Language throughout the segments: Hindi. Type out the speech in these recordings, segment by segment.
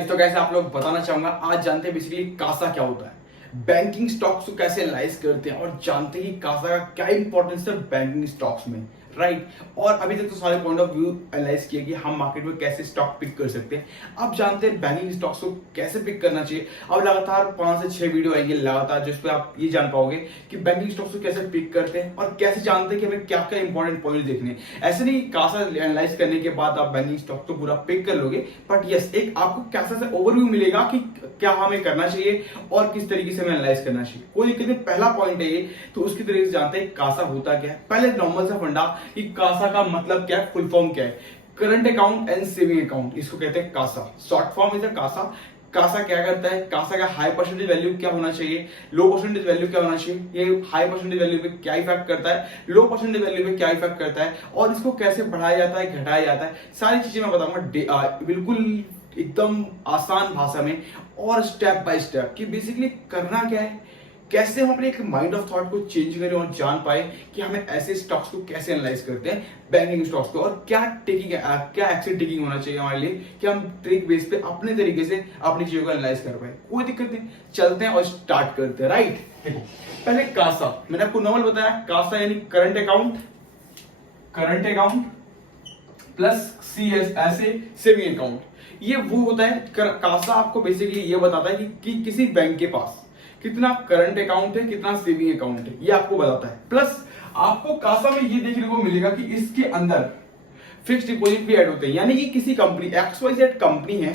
तो कैसे आप लोग बताना चाहूंगा। आज जानते हैं बेसिकली कासा क्या होता है, बैंकिंग स्टॉक्स को कैसे एनालाइज करते हैं और जानते हैं कि कासा का क्या इंपॉर्टेंस है बैंकिंग स्टॉक्स में, राइट। और अभी तक तो सारे पॉइंट ऑफ व्यू एनालाइज किया कि हम मार्केट में कैसे स्टॉक पिक कर सकते हैं। अब जानते हैं बैंकिंग स्टॉक्स को कैसे पिक करना चाहिए। अब लगातार 5 से 6 वीडियो आएंगे लगातार, जिसपे आप ये जान पाओगे कि बैंकिंग स्टॉक्स को कैसे पिक करते हैं और कैसे जानते हैं कि हमें क्या क्या इंपॉर्टेंट पॉइंट देखने हैं। ऐसे नहीं कासा एनालाइज करने के बाद आप बैंकिंग स्टॉक तो पूरा पिक कर लोगे, बट यस एक आपको कैसा से ओवरव्यू मिलेगा कि क्या हमें करना चाहिए और किस तरीके से हमें एनालाइज करना चाहिए। कोई दिक्कत नहीं, पहला पॉइंट है ये, तो उसकी तरीके से जानते हैं कासा होता क्या है। पहले नॉर्मल सा फंडा कि कासा का मतलब क्या है, फुल फॉर्म क्या है। Current account and saving account, इसको कहते हैं CASA. Short form is CASA. CASA क्या करता है, कासा का हाई परसेंटेज वैल्यू क्या होना चाहिए, लो परसेंटेज वैल्यू क्या होना चाहिए, ये हाई परसेंटेज वैल्यू पे क्या इफेक्ट करता है, लो परसेंटेज वैल्यू पे क्या इफेक्ट करता है, और इसको कैसे बढ़ाया जाता है घटाया जाता है, सारी चीजें मैं बताऊंगा बिल्कुल एकदम आसान भाषा में और स्टेप बाय स्टेप कि बेसिकली करना क्या है, कैसे हम अपने एक माइंड ऑफ थॉट को चेंज करें और जान पाए कि हमें ऐसे स्टॉक्स को कैसे एनालाइज करते हैं बैंकिंग स्टॉक्स को, और क्या टेकिंग क्या एक्शन टेकिंग होना चाहिए हमारे लिए कि हम ट्रिक बेस पे अपने तरीके से अपनी चीजों को एनालाइज कर पाए। कोई दिक्कत नहीं, चलते हैं और स्टार्ट करते हैं, राइट। देखो पहले कासा, मैंने आपको नॉर्मल बताया कासा यानी करंट अकाउंट प्लस CS ऐसे सेविंग अकाउंट। ये वो होता है कासा आपको बेसिकली ये बताता है कि किसी बैंक के पास कितना करंट अकाउंट है, कितना सेविंग अकाउंट है, ये आपको बताता है। प्लस आपको कासा में ये देखने को मिलेगा कि इसके अंदर फिक्स डिपॉजिट भी ऐड होते हैं, यानी कि किसी कंपनी XYZ कंपनी है,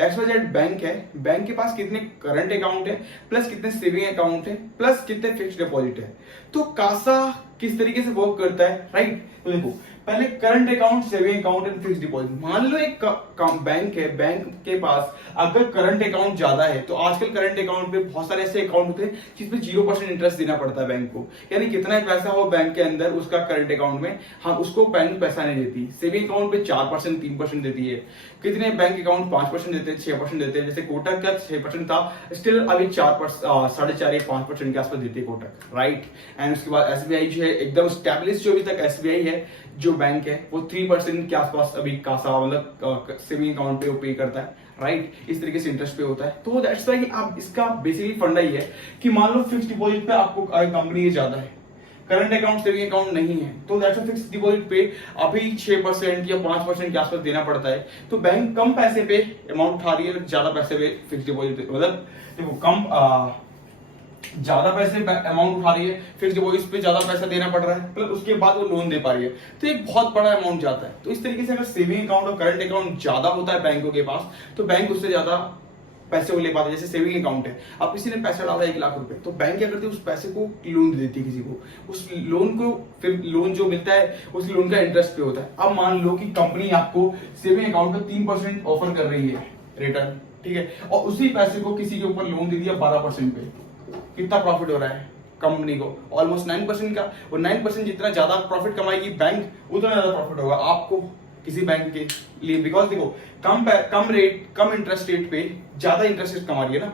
XYZ बैंक है, बैंक के पास कितने करंट अकाउंट है, प्लस कितने सेविंग अकाउंट है, प्लस कितने फिक्स डिपॉजिट है। तो कासा किस तरीके से वर्क करता है, राइट। तो देखो पहले current account, saving account and fix deposit. मान लो एक बैंक है, बैंक के पास अगर करंट अकाउंट ज्यादा है, तो आजकल करंट अकाउंट पे बहुत सारे ऐसे अकाउंट होते हैं जिसपे 0% इंटरेस्ट देना पड़ता है बैंक को, यानी कितना पैसा हो बैंक के अंदर उसका करंट अकाउंट में, हम उसको बैंक पैसा नहीं देती। सेविंग अकाउंट पे 4% 3% देती है। कितने बैंक अकाउंट 5% देते हैं, 6% देते हैं, जैसे कोटक का 6% था, स्टिल अभी 4.5% 5% के आसपास देती है कोटक, राइट। एंड उसके बाद SBI जो है एकदम स्टैब्लिश, जो अभी तक SBI है जो बैंक है वो 3% के आसपास अभी कासा मतलब सेविंग अकाउंट पे वो पे करता है, राइट। इस तरीके से इंटरेस्ट पे होता है। तो दैट्स व्हाई आप इसका बेसिकली फंडा ही है कि मान लो फिक्स डिपॉजिट पे आपको कंपनी ये ज्यादा है, करंट अकाउंट सेविंग अकाउंट नहीं है, तो दैट्स फिक्स डिपॉजिट पे अभी 6% या 5% के आसपास देना पड़ता है। तो बैंक कम पैसे पे अमाउंट उठा रही है, ज्यादा पैसे पे फिक्स डिपॉजिट, मतलब देखो कम ज्यादा पैसे अमाउंट उठा रही है, फिक्स डिपॉजिट पे ज्यादा पैसा देना पड़ रहा है, प्लस उसके बाद वो लोन दे पा रही है, तो एक बहुत बड़ा अमाउंट जाता है। तो इस तरीके से अगर सेविंग अकाउंट और करंट अकाउंट ज्यादा होता है बैंकों के पास, तो बैंक उससे ज्यादा पैसे वो ले पाते हैं। जैसे सेविंग अकाउंट है, अब किसी ने पैसा डाला 1 लाख रुपए, तो बैंक क्या करती है उस पैसे को लोन दे देती है किसी को, उस लोन को फिर लोन जो मिलता है उस लोन का इंटरेस्ट पे होता है। अब मान लो कि कंपनी आपको सेविंग अकाउंट पे 3% ऑफर कर रही है रिटर्न, ठीक है, और उसी पैसे को किसी के ऊपर लोन दे दिया 12% पे, कितना प्रॉफिट हो रहा है कंपनी को, ऑलमोस्ट 9% का। और 9% जितना ज्यादा प्रॉफिट कमाएगी बैंक, उतना ज्यादा प्रॉफिट होगा आपको किसी बैंक के लिए, बिकॉज देखो कम इंटरेस्ट रेट पे ज्यादा इंटरेस्ट रेट कमा रही है ना,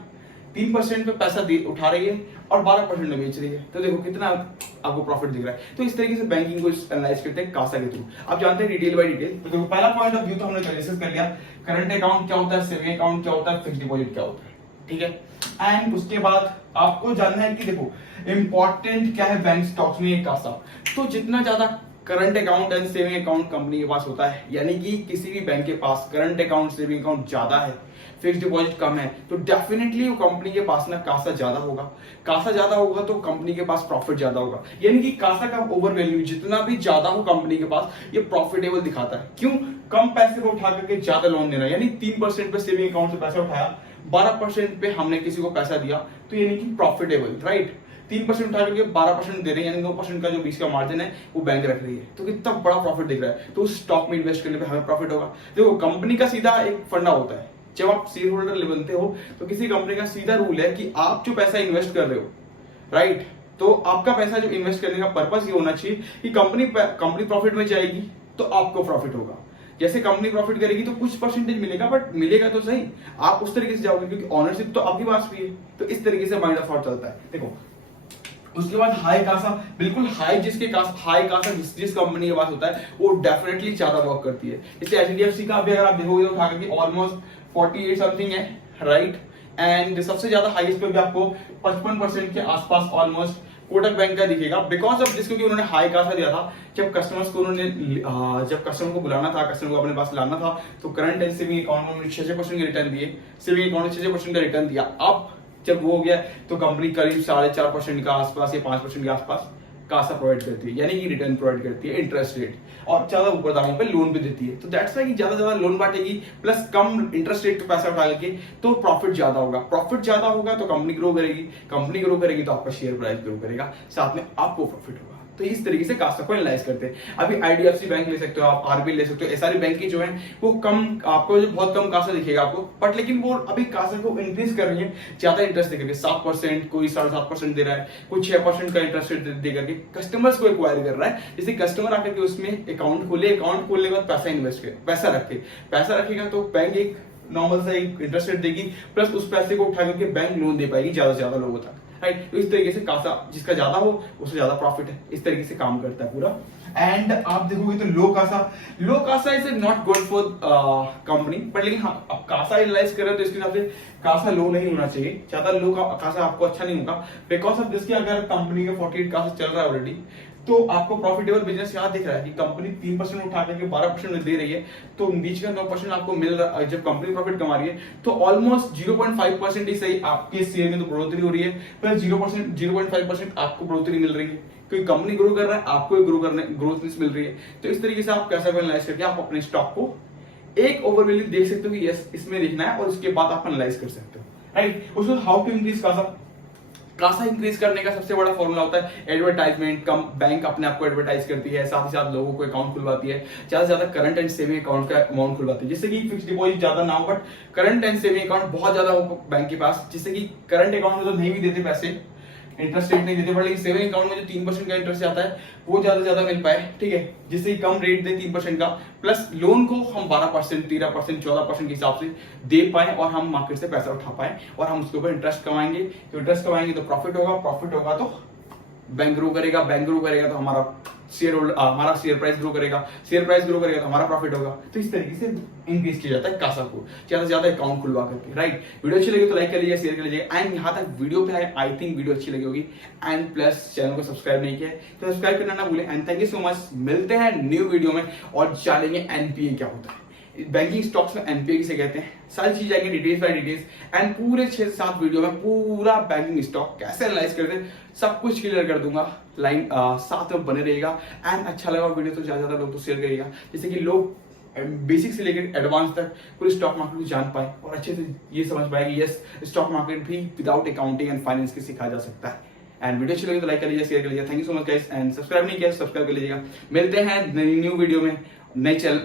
3% पे पैसा उठा रही है और 12% में बेच रही है, तो देखो कितना आपको प्रॉफिट दिख रहा है। तो इस तरीके से बैंकिंग को एनालाइज करते हैं कासा के थ्रू। अब जानते हैं डिटेल बाय डिटेल। तो देखो पहला पॉइंट ऑफ व्यू तो हमने डिस्कस कर लिया, करंट अकाउंट क्या होता है, सेविंग अकाउंट क्या होता है, फिक्स डिपॉजिट क्या होता है, ठीक है। एंड उसके बाद आपको जानना है कि देखो इंपॉर्टेंट क्या है बैंक स्टॉक्स में कासा। तो जितना ज्यादा current account and saving account company के पास होता है, यानी कि किसी भी बैंक के पास करंट अकाउंट सेविंग अकाउंट ज्यादा है, फिक्स डिपॉजिट कम है, तो डेफिनेटली वो कंपनी के पास ना कासा ज्यादा होगा। कासा ज्यादा होगा तो कंपनी के पास प्रॉफिट ज्यादा होगा, यानी कि कासा का ओवर वैल्यू जितना भी ज्यादा हो कंपनी के पास, ये प्रॉफिटेबल दिखाता है। क्यों? कम पैसे को उठा करके ज्यादा लोन देना, यानी 3% पे सेविंग अकाउंट से पैसा उठाया, 12% पे हमने किसी को पैसा दिया, तो यानी कि प्रॉफिटेबल, राइट। 3% उठा करके 12% दे रहे हैं, यानी 9% का जो 20 का मार्जिन है वो बैंक रख रही है, तो कितना बड़ा प्रॉफिट दिख रहा है। तो उस स्टॉक में इन्वेस्ट करने पे हमें प्रॉफिट होगा। देखो कंपनी का सीधा एक फंडा होता है, जब आप शेयर होल्डर बनते हो तो किसी कंपनी का सीधा रूल है कि आप जो पैसा इन्वेस्ट कर रहे हो, राइट, तो आपका पैसा जो इन्वेस्ट करने का पर्पस ये होना चाहिए कि कंपनी प्रॉफिट में जाएगी तो आपको प्रॉफिट होगा। जैसे कंपनी प्रॉफिट करेगी तो कुछ परसेंटेज मिलेगा, बट मिलेगा तो सही, आप उस तरीके से जाओगे क्योंकि ऑनरशिप तो आपके पास भी है। तो इस तरीके से माइंड ऑफ थॉट चलता है। देखो उसके बाद हाई कासा, बिल्कुल हाई हाई कासा जिस कंपनी के पास होता है वो डेफिनेटली ज्यादा वर्क करती है। जैसे HDFC का भी अगर आप देखोगे तो उठा करके ऑलमोस्ट 48 समथिंग है, राइट। एंड सबसे ज्यादा हाईएस्ट पे भी आपको 55% के आसपास ऑलमोस्ट कोटक बैंक का दिखेगा, बिकॉज ऑफ दिस, क्योंकि उन्होंने हाई कासा दिया था। जब कस्टमर्स को उन्होंने जब कस्टमर को बुलाना था, कस्टमर को अपने पास लाना था, तो करंट एंड सेविंग अकाउंट में उन्होंने 6% के रिटर्न दिए, सेविंग अकाउंट में 6% का रिटर्न दिया। अब जब वो हो गया तो कंपनी करीब 4.5% का आसपास या 5% के आसपास कासा प्रोवाइड करती है, यानी कि रिटर्न प्रोवाइड करती है, इंटरेस्ट रेट, और ज्यादा ऊपर दामों पे लोन भी देती है। तो दैट्स वाई ज्यादा लोन बांटेगी प्लस कम इंटरेस्ट रेट पे पैसा उठा के, तो प्रॉफिट ज्यादा होगा। प्रॉफिट ज्यादा होगा तो कंपनी ग्रो करेगी, कंपनी ग्रो करेगी तो आपका शेयर प्राइस ग्रो करेगा, साथ में आपको प्रॉफिट होगा। तो इस तरीके से कासा को एनालाइज करते हैं। अभी आईडीएफसी बैंक ले सकते हो आप, आरबीएल ले सकते हो, सारी बैंक की जो है वो कम, आपको जो बहुत कम कासा दिखेगा आपको, बट लेकिन वो अभी कासा को इंक्रीज कर रही है, ज्यादा इंटरेस्ट दे करके 7%, कोई 7.5% दे रहा है, कोई 6% का इंटरेस्ट रेट दे करके कस्टमर्स को एक्वायर कर रहा है। जैसे कस्टमर आकर के उसमें अकाउंट खोले, अकाउंट खोलने के बाद पैसा इन्वेस्ट करे, पैसा रखेगा तो बैंक एक नॉर्मल सा एक इंटरेस्ट रेट देगी, प्लस उस पैसे को उठा करके बैंक लोन दे पाएगी ज्यादा से ज्यादा लोगों तक, राइट। तो इस तरीके से कासा जिसका ज्यादा हो उससे ज्यादा प्रॉफिट है, इस तरीके से काम करता है पूरा। एंड आप देखोगे तो low CASA is not good for company, but लेकिन हाँ, अब कासा एनालाइज कर रहे हो तो इसके हिसाब से कासा लो नहीं होना चाहिए, ज्यादा लो कासा आपको अच्छा नहीं होगा, बिकॉज ऑफ दिस, अगर कंपनी का 48 कासा चल रहा है ऑलरेडी, तो आपको प्रॉफिटेबल बिजनेस यहाँ दिख रहा है कि कंपनी 3% उठा करके 12% दे रही है, तो बीच का 9% आपको मिल रहा है। जब कंपनी प्रॉफिट कमा रही है तो ऑलमोस्ट 0.5% ही सही आपके शेयर में तो बढ़ोतरी हो रही है, प्लस 0.5% आपको बढ़ोतरी मिल रही है, क्योंकि कंपनी ग्रो कर रहा है, आपको ग्रोथ मिल रही है। तो इस तरीके से आप कैसा एनालाइज करके आप अपने स्टॉक को एक ओवरव्यूलिंग देख सकते हो कि यस इसमें देखना है, और उसके बाद आप एनालाइज कर सकते हो, राइट। उसमें how to increase CASA increase करने का सबसे बड़ा फॉर्मूला होता है एडवर्टाइजमेंट। कम बैंक अपने आप को एडवर्टाइज करती है, साथ ही साथ लोगों को अकाउंट खुलवाती है, ज्यादा से ज्यादा करंट एंड सेविंग अकाउंट का अमाउंट खुलवाती है, जिससे कि फिक्स डिपॉजिट ज्यादा ना हो, but current and saving account बहुत ज्यादा हो बैंक के पास, जिससे कि करंट अकाउंट में तो नहीं भी देते पैसे, इंटरेस्ट रेट नहीं देते, बट लेकिन सेविंग अकाउंट में जो 3% का इंटरेस्ट आता है वो ज्यादा मिल पाए, ठीक है, जिससे कम रेट दे 3% का, प्लस लोन को हम 12%, 13%, 14% के हिसाब से दे पाए, और हम मार्केट से पैसा उठा पाए, और हम उसके ऊपर इंटरेस्ट कमाएंगे। तो इंटरेस्ट कमाएंगे तो प्रॉफिट होगा तो बैंक ग्रो करेगा तो हमारा शेयर प्राइस ग्रो करेगा तो हमारा प्रॉफिट होगा। तो इस तरीके से इंक्रीज किया जाता है कासा को, ज्यादा से ज्यादा अकाउंट खुलवा करके, राइट। वीडियो अच्छी लगी तो लाइक कर लीजिए, शेयर कर लीजिए, एंड यहाँ तक वीडियो पे आए, आई थिंक वीडियो अच्छी लगी होगी, एंड प्लस चैनल को सब्सक्राइब नहीं किया है तो सब्सक्राइब करना ना भूलें। And thank you so much, मिलते हैं न्यू वीडियो में और जानेंगे एनपीए क्या होता है, बैंकिंग स्टॉक्स में एनपीए किसे कहते हैं, सारी चीज आएंगे डिटेल्स बाय डिटेल्स, एंड पूरे 6-7 वीडियो में पूरा बैंकिंग स्टॉक कैसे एनालाइज करते हैं सब कुछ क्लियर कर दूंगा। लाइन साथ में बने रहेगा, एंड अच्छा लगा वीडियो तो ज्यादा लोग तो शेयर करिएगा, जैसे कि लोग बेसिक से लेकर एडवांस तक पूरे स्टॉक मार्केट को जान पाए और अच्छे से ये समझ पाए कि यस स्टॉक मार्केट भी विदाउट अकाउंटिंग एंड फाइनेंस के सिखाया जा सकता है। एंड वीडियो अच्छी लगी तो लाइक कर लीजिए, शेयर कर लीजिए। Thank you so much guys, and subscribe नहीं किया सब्सक्राइब कर लीजिएगा। मिलते हैं न्यू वीडियो में, नए चैनल